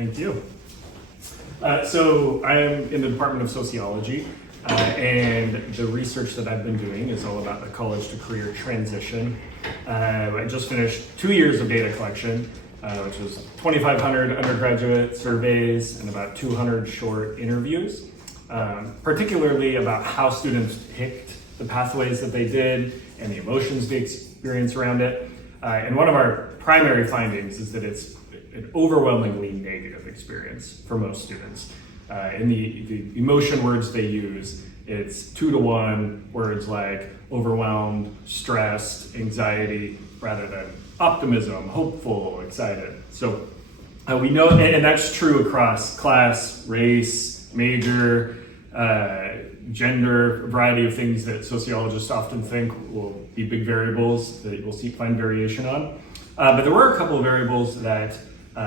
Thank you. So I am in the Department of Sociology, and the research that I've been doing is all about the college to career transition. I just finished 2 years of data collection, which was 2,500 undergraduate surveys and about 200 short interviews, particularly about how students picked the pathways that they did and the emotions they experienced around it. And one of our primary findings is that it's an overwhelmingly negative experience for most students. In the emotion words they use, it's 2 to 1 words like overwhelmed, stressed, anxiety, rather than optimism, hopeful, excited. So we know, and that's true across class, race, major, gender, a variety of things that sociologists often think will be big variables that we'll find variation on. But there were a couple of variables that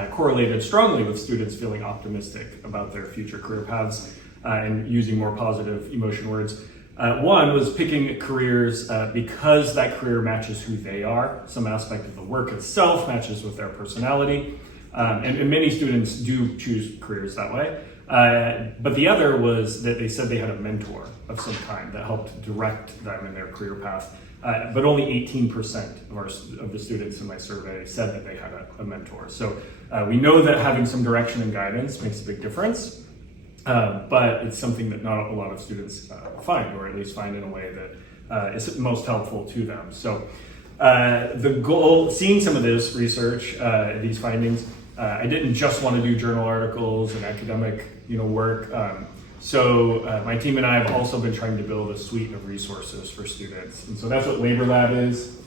correlated strongly with students feeling optimistic about their future career paths and using more positive emotion words. One was picking careers because that career matches who they are. Some aspect of the work itself matches with their personality. And many students do choose careers that way. But the other was that they said they had a mentor of some kind that helped direct them in their career path. But only 18% of the students in my survey said that they had a mentor. So we know that having some direction and guidance makes a big difference, but it's something that not a lot of students find, or at least find in a way that is most helpful to them. So the goal, seeing some of this research, these findings, I didn't just want to do journal articles and academic work. So my team and I have also been trying to build a suite of resources for students. And so that's what Labor Lab is.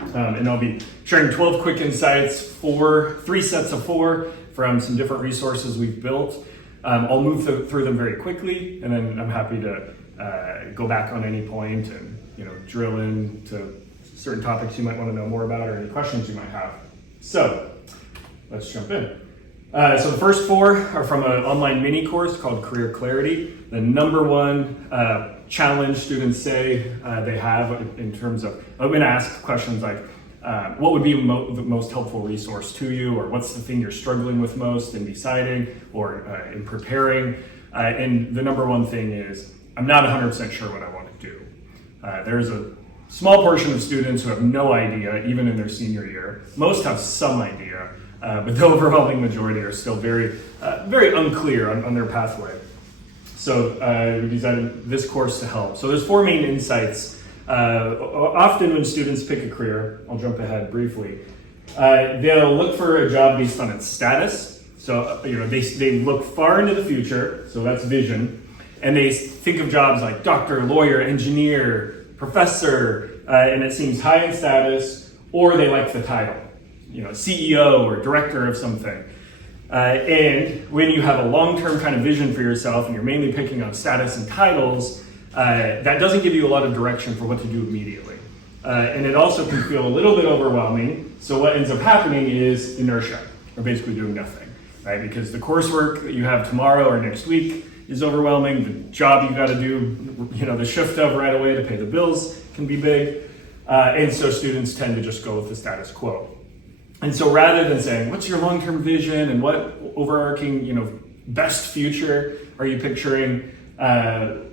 And I'll be sharing 12 quick insights, 3 sets of 4 from some different resources we've built. I'll move through them very quickly, and then I'm happy to go back on any point and drill into certain topics you might want to know more about or any questions you might have. So let's jump in. So the first 4 are from an online mini course called Career Clarity. The number one challenge students say they have in terms of, I'm going to ask questions like, what would be the most helpful resource to you, or what's the thing you're struggling with most in deciding or in preparing? And the number one thing is, I'm not 100% sure what I want to do. There's a small portion of students who have no idea, even in their senior year. Most have some idea. But the overwhelming majority are still very unclear on their pathway. So we designed this course to help. So there's 4 main insights. Often when students pick a career, I'll jump ahead briefly, they'll look for a job based on its status. So they look far into the future, so that's vision, and they think of jobs like doctor, lawyer, engineer, professor, and it seems high in status, or they like the title. CEO or director of something. And when you have a long-term kind of vision for yourself and you're mainly picking on status and titles, that doesn't give you a lot of direction for what to do immediately. And it also can feel a little bit overwhelming. So what ends up happening is inertia, or basically doing nothing, right? Because the coursework that you have tomorrow or next week is overwhelming. The job you got to do, the shift of right away to pay the bills can be big. And so students tend to just go with the status quo. And so rather than saying, what's your long-term vision and what overarching, best future are you picturing?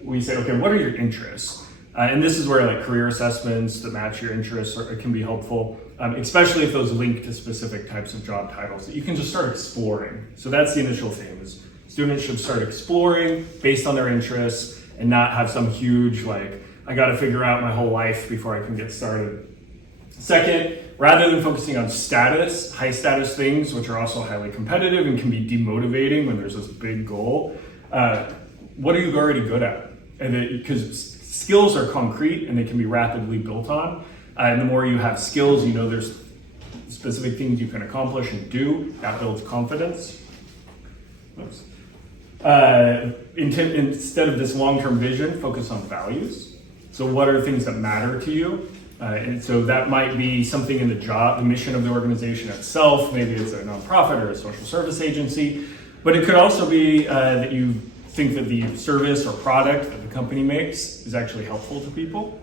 We say, okay, what are your interests? And this is where career assessments that match your interests can be helpful, especially if those link to specific types of job titles that you can just start exploring. So that's the initial theme, is students should start exploring based on their interests and not have some huge, I got to figure out my whole life before I can get started. Second, rather than focusing on status, high status things, which are also highly competitive and can be demotivating when there's this big goal, what are you already good at? And because skills are concrete and they can be rapidly built on. And the more you have skills, there's specific things you can accomplish and do, that builds confidence. Instead of this long-term vision, focus on values. So what are things that matter to you? And so that might be something in the mission of the organization itself. Maybe it's a nonprofit or a social service agency, but it could also be that you think that the service or product that the company makes is actually helpful to people.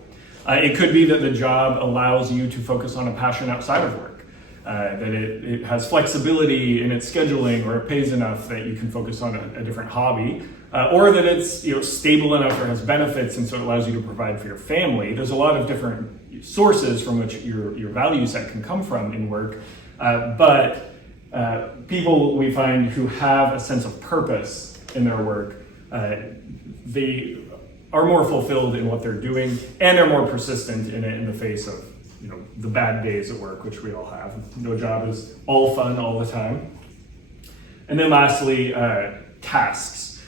It could be that the job allows you to focus on a passion outside of work. that it has flexibility in its scheduling, or it pays enough that you can focus on a different hobby, or that it's stable enough or has benefits and so it allows you to provide for your family. There's a lot of different sources from which your value set can come from in work, but people we find who have a sense of purpose in their work, they are more fulfilled in what they're doing, and they're more persistent in it in the face of the bad days at work, which we all have. No job is all fun all the time. And then lastly, tasks.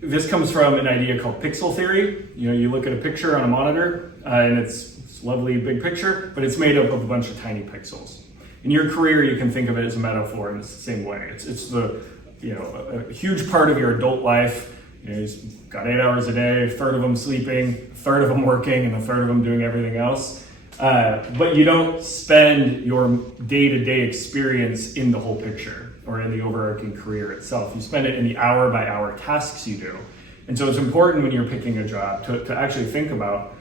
This comes from an idea called pixel theory. You look at a picture on a monitor, and it's a lovely big picture, but it's made up of a bunch of tiny pixels. In your career, you can think of it as a metaphor in the same way. It's the a huge part of your adult life. You've got 8 hours a day, a third of them sleeping, a third of them working, and a third of them doing everything else. But you don't spend your day-to-day experience in the whole picture or in the overarching career itself. You spend it in the hour-by-hour tasks you do. And so it's important when you're picking a job to actually think about,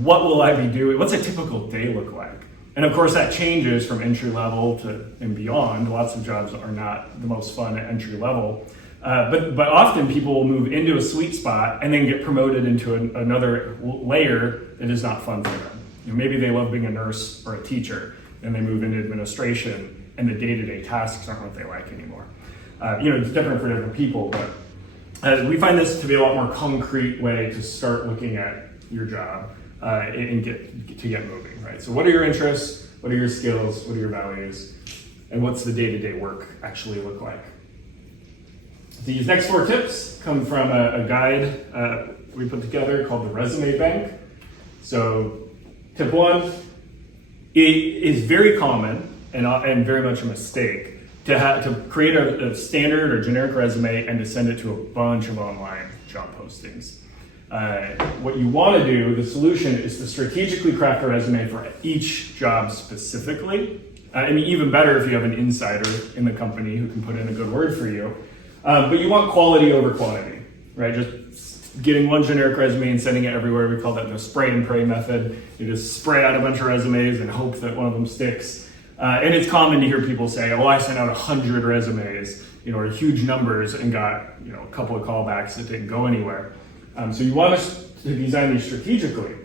what will I be doing? What's a typical day look like? And of course that changes from entry level and beyond. Lots of jobs are not the most fun at entry level. But often people will move into a sweet spot and then get promoted into another layer that is not fun for them. Maybe they love being a nurse or a teacher, and they move into administration, and the day-to-day tasks aren't what they like anymore. It's different for different people, but we find this to be a lot more concrete way to start looking at your job and get moving, right? So what are your interests? What are your skills? What are your values? And what's the day-to-day work actually look like? These next 4 tips come from a guide we put together called the Resume Bank. So tip 1, it is very common and very much a mistake to create a standard or generic resume and to send it to a bunch of online job postings. What you want to do, the solution, is to strategically craft a resume for each job specifically. Even better if you have an insider in the company who can put in a good word for you. But you want quality over quantity, right? Just getting one generic resume and sending it everywhere. We call that the spray and pray method. You just spray out a bunch of resumes and hope that one of them sticks. And it's common to hear people say, I sent out 100 resumes, or huge numbers, and got a couple of callbacks that didn't go anywhere. So you want to design these strategically.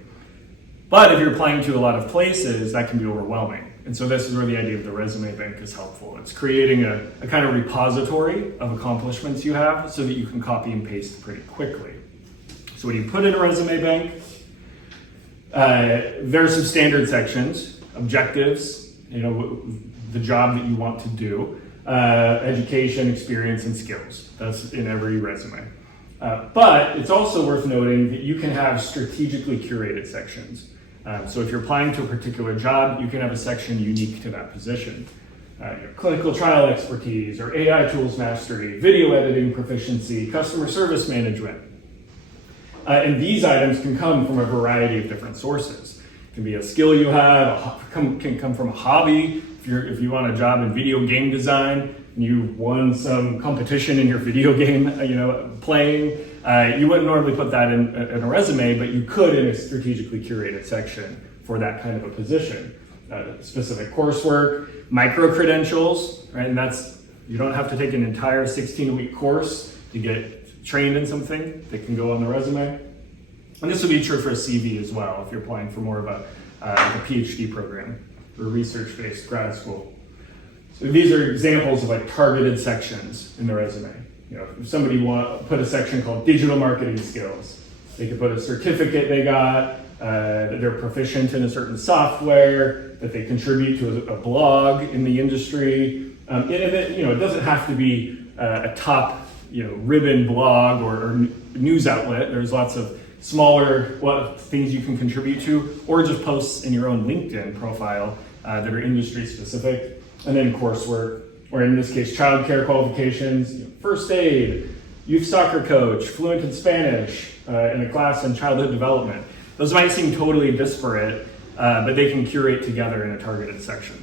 But if you're applying to a lot of places, that can be overwhelming. And so this is where the idea of the resume bank is helpful. It's creating a kind of repository of accomplishments you have so that you can copy and paste pretty quickly. So when you put in a resume bank, there are some standard sections: objectives, the job that you want to do, education, experience, and skills. That's in every resume. But it's also worth noting that you can have strategically curated sections. So if you're applying to a particular job, you can have a section unique to that position. Clinical trial expertise, or AI tools mastery, video editing proficiency, customer service management. And these items can come from a variety of different sources. It can be a skill you have, can come from a hobby. If you want a job in video game design, and you won some competition in your video game, playing, you wouldn't normally put that in a resume, but you could in a strategically curated section for that kind of a position. Specific coursework, micro-credentials, right? And you don't have to take an entire 16-week course to get trained in something that can go on the resume. And this would be true for a CV as well, if you're applying for more of a PhD program or research-based grad school. So these are examples of targeted sections in the resume. If somebody put a section called digital marketing skills, they could put a certificate they got, that they're proficient in a certain software, that they contribute to a blog in the industry. It doesn't have to be a top ribbon blog or news outlet. There's lots of smaller things you can contribute to, or just posts in your own LinkedIn profile that are industry specific. And then coursework, or in this case, childcare qualifications, first aid, youth soccer coach, fluent in Spanish, in a class in childhood development. Those might seem totally disparate, but they can curate together in a targeted section.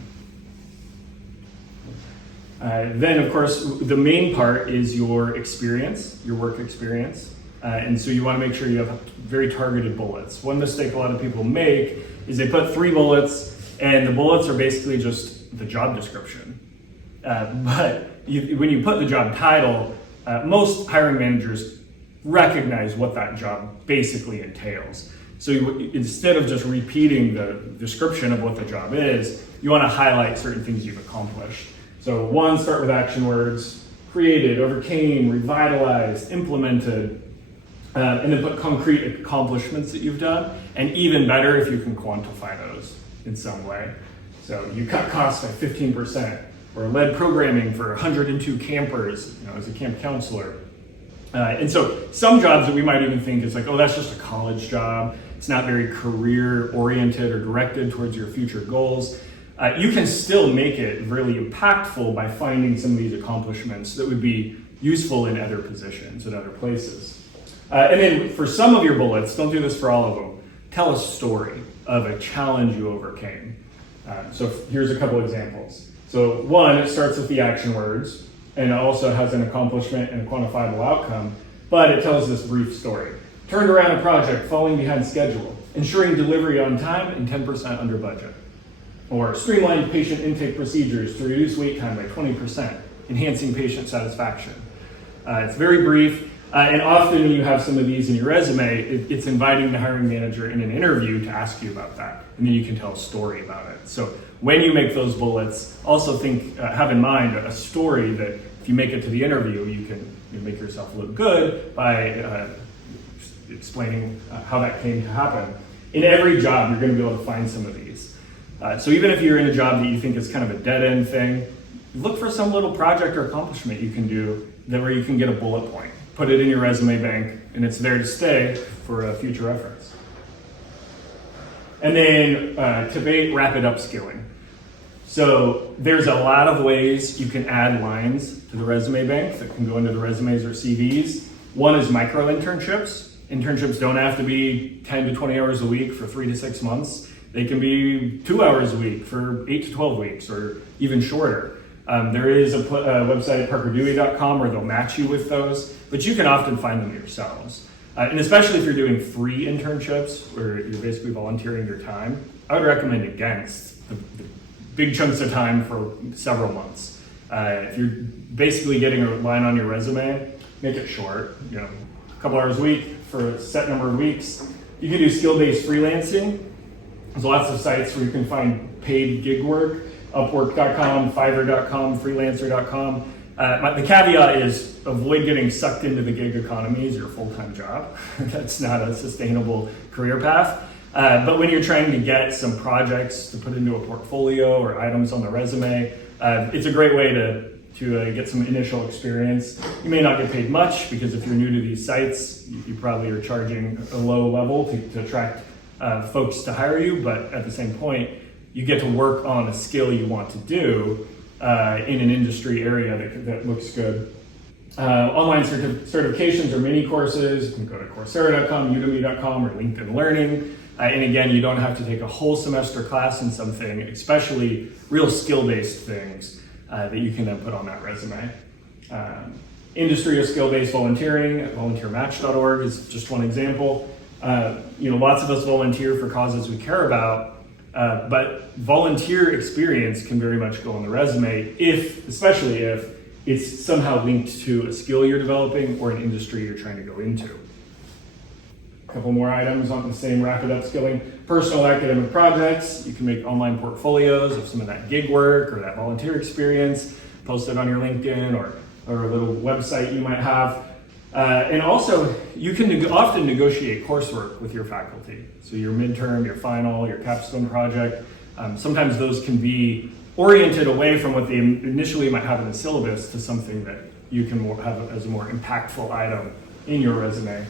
Then, of course, the main part is your experience, your work experience. And so you want to make sure you have very targeted bullets. One mistake a lot of people make is they put 3 bullets And the bullets are basically just the job description. When you put the job title, most hiring managers recognize what that job basically entails. So instead of just repeating the description of what the job is, you want to highlight certain things you've accomplished. So one, start with action words: created, overcame, revitalized, implemented, and then put concrete accomplishments that you've done, and even better if you can quantify those in some way. So you cut costs by 15%, or led programming for 102 campers, as a camp counselor. And so some jobs that we might even think is like, oh, that's just a college job. It's not very career oriented or directed towards your future goals. You can still make it really impactful by finding some of these accomplishments that would be useful in other positions and other places. And then for some of your bullets, don't do this for all of them, tell a story of a challenge you overcame. So here's a couple examples. So one, it starts with the action words, and it also has an accomplishment and a quantifiable outcome, but it tells this brief story. Turned around a project falling behind schedule, ensuring delivery on time and 10% under budget. Or streamlined patient intake procedures to reduce wait time by 20%, enhancing patient satisfaction. It's very brief, and often when you have some of these in your resume, it's inviting the hiring manager in an interview to ask you about that, and then you can tell a story about it. So when you make those bullets, also have in mind a story that if you make it to the interview, you can make yourself look good by explaining how that came to happen. In every job, you're going to be able to find some of these. So even if you're in a job that you think is kind of a dead-end thing, look for some little project or accomplishment you can do where you can get a bullet point. Put it in your resume bank, and it's there to stay for a future reference. And then tip 8, rapid upskilling. So there's a lot of ways you can add lines to the resume bank that can go into the resumes or CVs. One is micro internships. Internships don't have to be 10 to 20 hours a week for 3 to 6 months. They can be 2 hours a week for 8 to 12 weeks or even shorter. There is a website at parkerdewey.com where they'll match you with those, but you can often find them yourselves. And especially if you're doing free internships where you're basically volunteering your time, I would recommend against the big chunks of time for several months. If you're basically getting a line on your resume, make it short, a couple hours a week for a set number of weeks. You can do skill-based freelancing. There's lots of sites where you can find paid gig work, Upwork.com, Fiverr.com, Freelancer.com. The caveat is avoid getting sucked into the gig economy as your full-time job. That's not a sustainable career path. But when you're trying to get some projects to put into a portfolio or items on the resume, it's a great way to get some initial experience. You may not get paid much because if you're new to these sites, you probably are charging a low level to attract folks to hire you, but at the same point, you get to work on a skill you want to do in an industry area that looks good. Online certifications or mini courses, you can go to Coursera.com, Udemy.com, or LinkedIn Learning. And again, you don't have to take a whole semester class in something, especially real skill-based things that you can then put on that resume. Industry or skill-based volunteering at volunteermatch.org is just one example. Lots of us volunteer for causes we care about, but volunteer experience can very much go on the resume, especially if it's somehow linked to a skill you're developing or an industry you're trying to go into. A couple more items on the same rapid upskilling. Personal academic projects. You can make online portfolios of some of that gig work or that volunteer experience, post it on your LinkedIn or a little website you might have. And also, you can often negotiate coursework with your faculty. So your midterm, your final, your capstone project, sometimes those can be oriented away from what they initially might have in the syllabus to something that you can have as a more impactful item in your resume.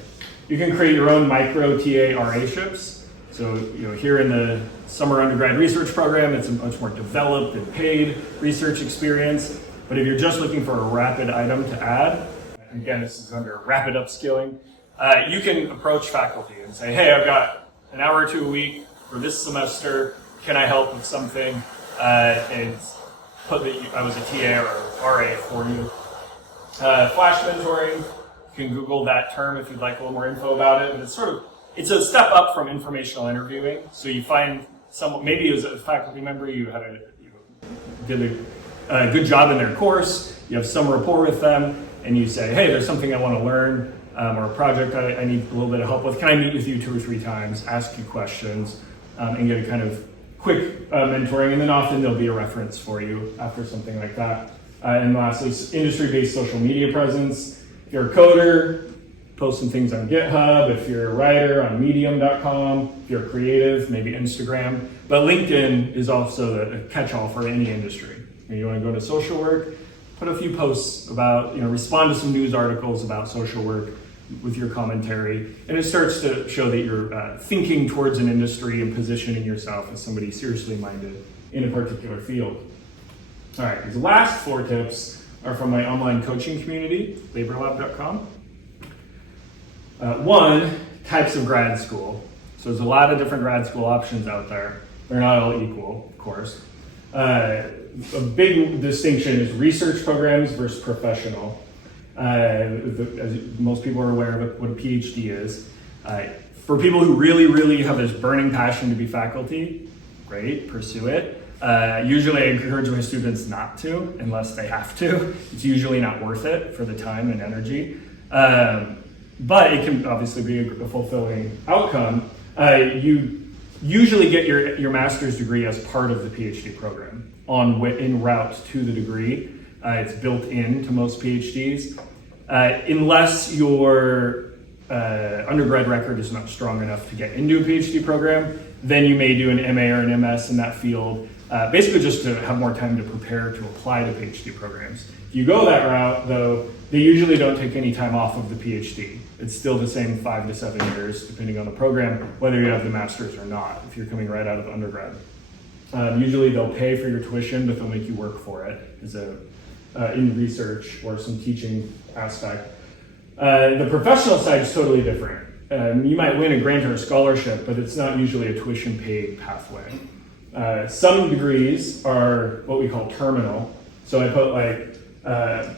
You can create your own micro TA RA-ships. So here in the summer undergrad research program, it's a much more developed and paid research experience. But if you're just looking for a rapid item to add, again, this is under rapid upskilling, you can approach faculty and say, hey, I've got an hour or two a week for this semester. Can I help with something? And put that I was a TA or RA for you. Flash mentoring, you can Google that term if you'd like a little more info about it. And it's a step up from informational interviewing. So you find maybe as a faculty member, you did a good job in their course, you have some rapport with them, and you say, hey, there's something I want to learn, or a project I need a little bit of help with. Can I meet with you 2 or 3 times, ask you questions, and get a kind of quick mentoring, and then often there'll be a reference for you after something like that. And lastly, industry-based social media presence. If you're a coder, post some things on GitHub. If you're a writer, on medium.com. If you're creative, maybe Instagram. But LinkedIn is also a catch-all for any industry. You want to go to social work, put a few posts about, respond to some news articles about social work with your commentary, and it starts to show that you're thinking towards an industry and positioning yourself as somebody seriously minded in a particular field. All right, these last 4 tips are from my online coaching community, laborlab.com. 1, types of grad school. So there's a lot of different grad school options out there. They're not all equal, of course. A big distinction is research programs versus professional. As most people are aware of what a PhD is. For people who really, really have this burning passion to be faculty, great, pursue it. Usually I encourage my students not to, unless they have to. It's usually not worth it for the time and energy. But it can obviously be a fulfilling outcome. You usually get your master's degree as part of the PhD program en route to the degree. It's built into most PhDs. Unless your undergrad record is not strong enough to get into a PhD program, then you may do an MA or an MS in that field, basically just to have more time to prepare to apply to PhD programs. If you go that route, though, they usually don't take any time off of the PhD. It's still the same 5 to 7 years, depending on the program, whether you have the master's or not, if you're coming right out of undergrad. Usually they'll pay for your tuition, but they'll make you work for it in research or some teaching aspect. The professional side is totally different. You might win a grant or a scholarship, but it's not usually a tuition paid pathway. Some degrees are what we call terminal. So I put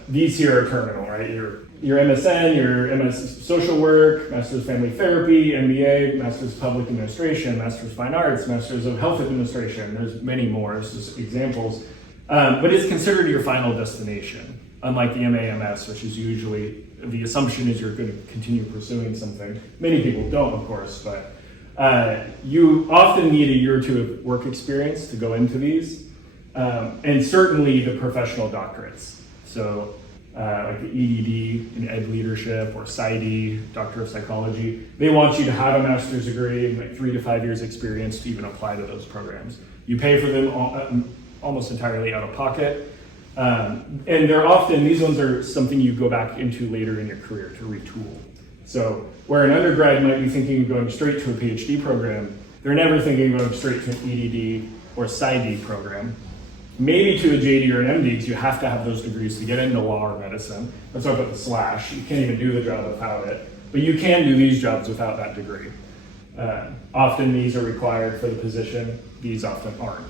these here are terminal, right? Your MSN, your MS Social Work, Master's of Family Therapy, MBA, Master's of Public Administration, Master's of Fine Arts, Master's of Health Administration. There's many more, it's just examples. But it's considered your final destination, unlike the MAMS, which is usually, the assumption is you're going to continue pursuing something. Many people don't, of course, but you often need a year or 2 of work experience to go into these, and certainly the professional doctorates. So like the EDD in Ed Leadership or PsyD, Doctor of Psychology, they want you to have a master's degree and like 3 to 5 years experience to even apply to those programs. You pay for them almost entirely out of pocket. And these ones are something you go back into later in your career to retool. So where an undergrad might be thinking of going straight to a PhD program, they're never thinking of going straight to an EDD or PsyD program. Maybe to a JD or an MD, because you have to have those degrees to get into law or medicine. Let's talk about the slash. You can't even do the job without it. But you can do these jobs without that degree. Often these are required for the position. These often aren't.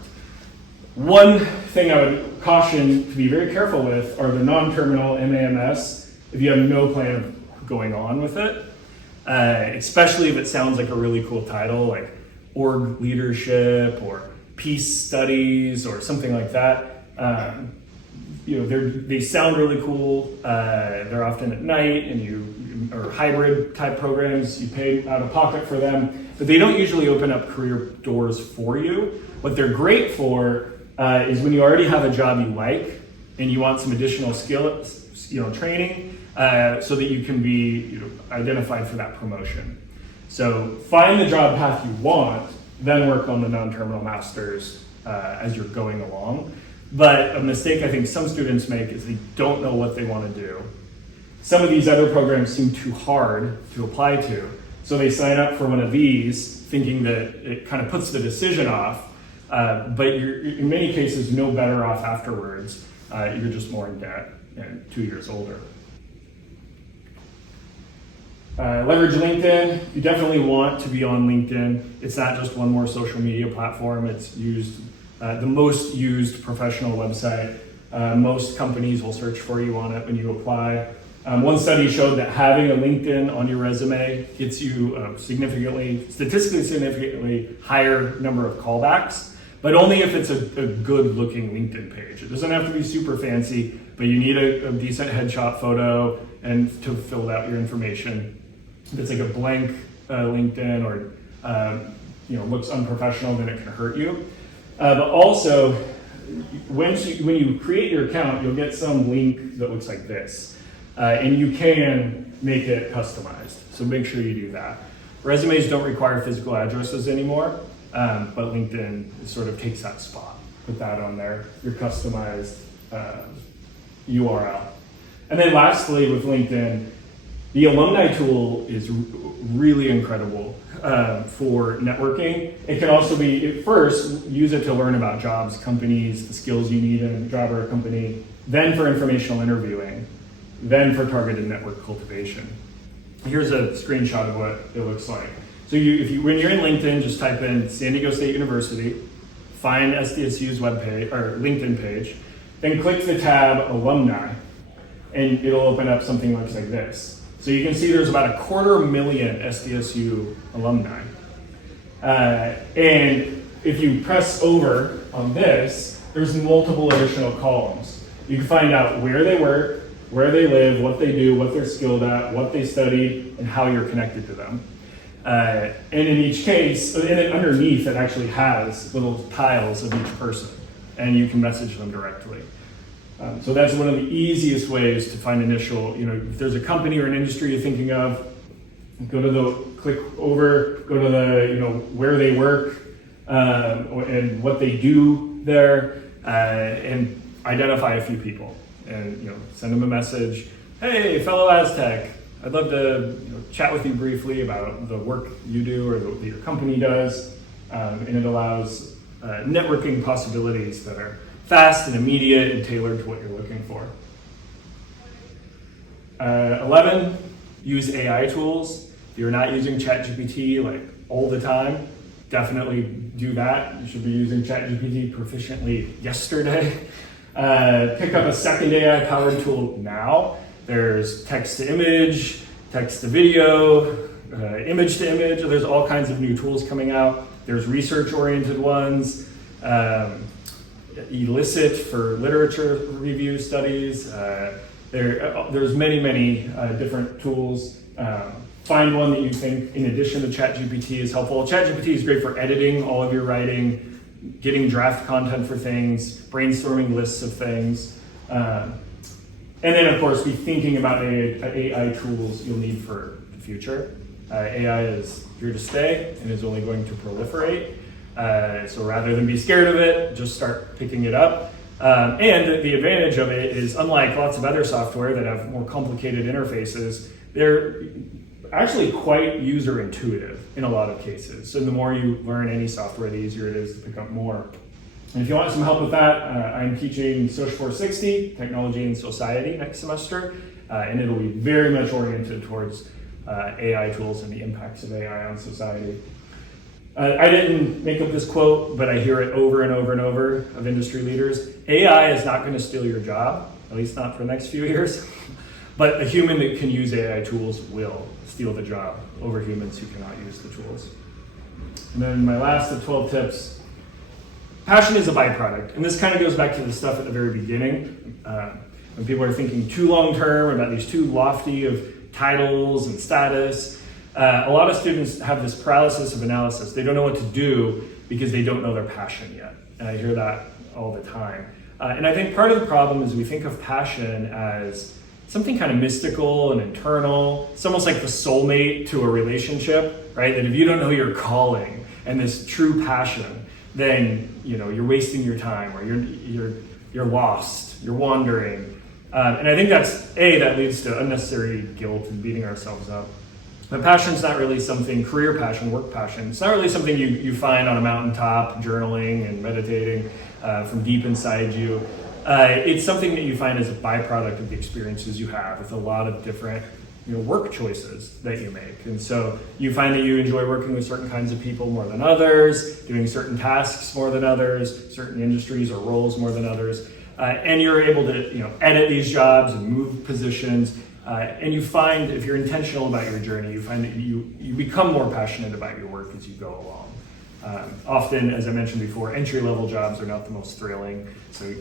One thing I would caution to be very careful with are the non-terminal MAMS if you have no plan of going on with it, especially if it sounds like a really cool title like org leadership or peace studies or something like that. They sound really cool. They're often at night or hybrid type programs. You pay out of pocket for them, but they don't usually open up career doors for you. What they're great for is when you already have a job you like and you want some additional skills, training, so that you can be identified for that promotion. So find the job path you want, then work on the non-terminal masters as you're going along. But a mistake I think some students make is they don't know what they want to do. Some of these other programs seem too hard to apply to, so they sign up for one of these thinking that it kind of puts the decision off. But you're in many cases no better off afterwards. You're just more in debt and 2 years older. Leverage LinkedIn. You definitely want to be on LinkedIn. It's not just one more social media platform. It's the most used professional website. Most companies will search for you on it when you apply. One study showed that having a LinkedIn on your resume gets you statistically significantly higher number of callbacks, but only if it's a good looking LinkedIn page. It doesn't have to be super fancy, but you need a decent headshot photo and to fill out your information. If it's like a blank LinkedIn or looks unprofessional, then it can hurt you. But also, when you create your account, you'll get some link that looks like this. And you can make it customized, so make sure you do that. Resumes don't require physical addresses anymore, but LinkedIn sort of takes that spot. Put that on there, your customized URL. And then lastly, with LinkedIn, the alumni tool is really incredible for networking. It can also be, first, use it to learn about jobs, companies, the skills you need in a job or a company, then for informational interviewing, then for targeted network cultivation. Here's a screenshot of what it looks like. So when you're in LinkedIn, just type in San Diego State University, find SDSU's webpage or LinkedIn page, then click the tab Alumni, and it'll open up something that looks like this. So you can see there's about 250,000 SDSU alumni. And if you press over on this, there's multiple additional columns. You can find out where they work, where they live, what they do, what they're skilled at, what they studied, and how you're connected to them. And in each case, and then underneath it actually has little tiles of each person, and you can message them directly. So that's one of the easiest ways to find initial, if there's a company or an industry you're thinking of, click over, go to the, where they work, and what they do there, and identify a few people. And send them a message. Hey, fellow Aztec, I'd love to chat with you briefly about the work you do or that your company does. And it allows networking possibilities that are fast and immediate and tailored to what you're looking for. 11, use AI tools. If you're not using ChatGPT all the time, definitely do that. You should be using ChatGPT proficiently yesterday. Pick up a second AI-powered tool now. There's text-to-image, text-to-video, image-to-image. There's all kinds of new tools coming out. There's research-oriented ones, Elicit for literature review studies. There's many different tools. Find one that you think, in addition to ChatGPT, is helpful. ChatGPT is great for editing all of your writing, getting draft content for things, brainstorming lists of things. And then, of course, be thinking about AI tools you'll need for the future. AI is here to stay and is only going to proliferate. So rather than be scared of it, just start picking it up. And the advantage of it is, unlike lots of other software that have more complicated interfaces, they're actually quite user intuitive in a lot of cases. So the more you learn any software, the easier it is to pick up more. And if you want some help with that, I'm teaching Social 460, Technology and Society next semester, and it'll be very much oriented towards AI tools and the impacts of AI on society. I didn't make up this quote, but I hear it over and over and over of industry leaders. AI is not going to steal your job, at least not for the next few years, but a human that can use AI tools will steal the job over humans who cannot use the tools. And then my last of 12 tips, passion is a byproduct. And this kind of goes back to the stuff at the very beginning. When people are thinking too long-term about these too lofty of titles and status, a lot of students have this paralysis of analysis. They don't know what to do because they don't know their passion yet. And I hear that all the time. And I think part of the problem is we think of passion as something kind of mystical and internal. It's almost like the soulmate to a relationship, right? That if you don't know your calling and this true passion, then you're wasting your time, or you're lost, you're wandering. And I think that leads to unnecessary guilt and beating ourselves up. But passion's not really something, career passion, work passion, it's not really something you find on a mountaintop, journaling and meditating from deep inside you. It's something that you find as a byproduct of the experiences you have with a lot of different work choices that you make. And so you find that you enjoy working with certain kinds of people more than others, doing certain tasks more than others, certain industries or roles more than others. And you're able to edit these jobs and move positions And you find, if you're intentional about your journey, you find that you become more passionate about your work as you go along. Often, as I mentioned before, entry-level jobs are not the most thrilling. So,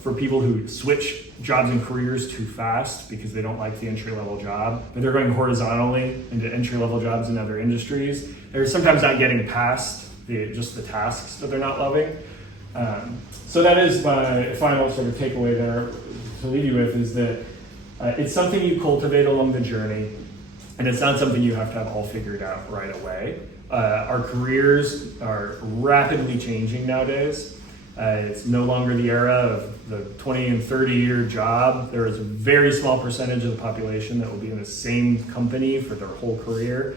for people who switch jobs and careers too fast because they don't like the entry-level job, but they're going horizontally into entry-level jobs in other industries, they're sometimes not getting past just the tasks that they're not loving. So that is my final sort of takeaway there to leave you with, is that it's something you cultivate along the journey, and it's not something you have to have all figured out right away. Our careers are rapidly changing nowadays. It's no longer the era of the 20 and 30-year job. There is a very small percentage of the population that will be in the same company for their whole career.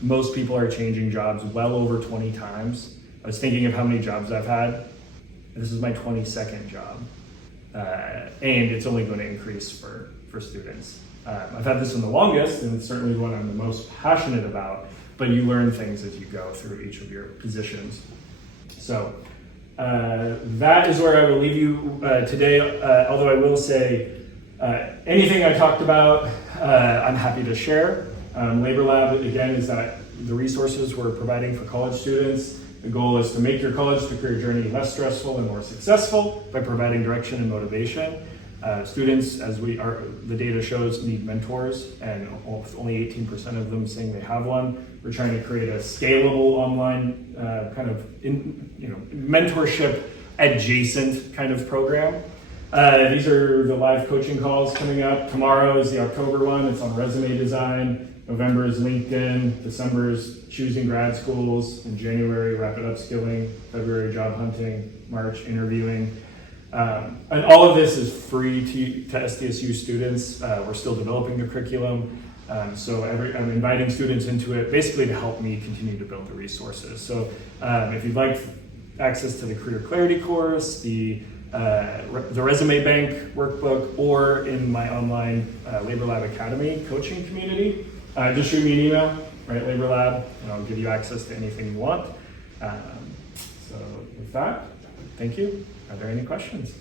Most people are changing jobs well over 20 times. I was thinking of how many jobs I've had. This is my 22nd job. And it's only going to increase for students. I've had this one the longest, and it's certainly one I'm the most passionate about, but you learn things as you go through each of your positions. So that is where I will leave you today, although I will say anything I talked about, I'm happy to share. Labor Lab, again, is that the resources we're providing for college students. The goal is to make your college to career journey less stressful and more successful by providing direction and motivation. Students, as the data shows, need mentors, and only 18% of them saying they have one. We're trying to create a scalable online mentorship adjacent kind of program. These are the live coaching calls coming up. Tomorrow is the October one. It's on resume design. November is LinkedIn. December is choosing grad schools. In January, rapid upskilling. February, job hunting. March, interviewing. And all of this is free to SDSU students. We're still developing the curriculum. So I'm inviting students into it basically to help me continue to build the resources. So if you'd like access to the Career Clarity course, the Resume Bank workbook, or in my online Labor Lab Academy coaching community, just shoot me an email, right, Labor Lab, and I'll give you access to anything you want. So with that, thank you. Are there any questions?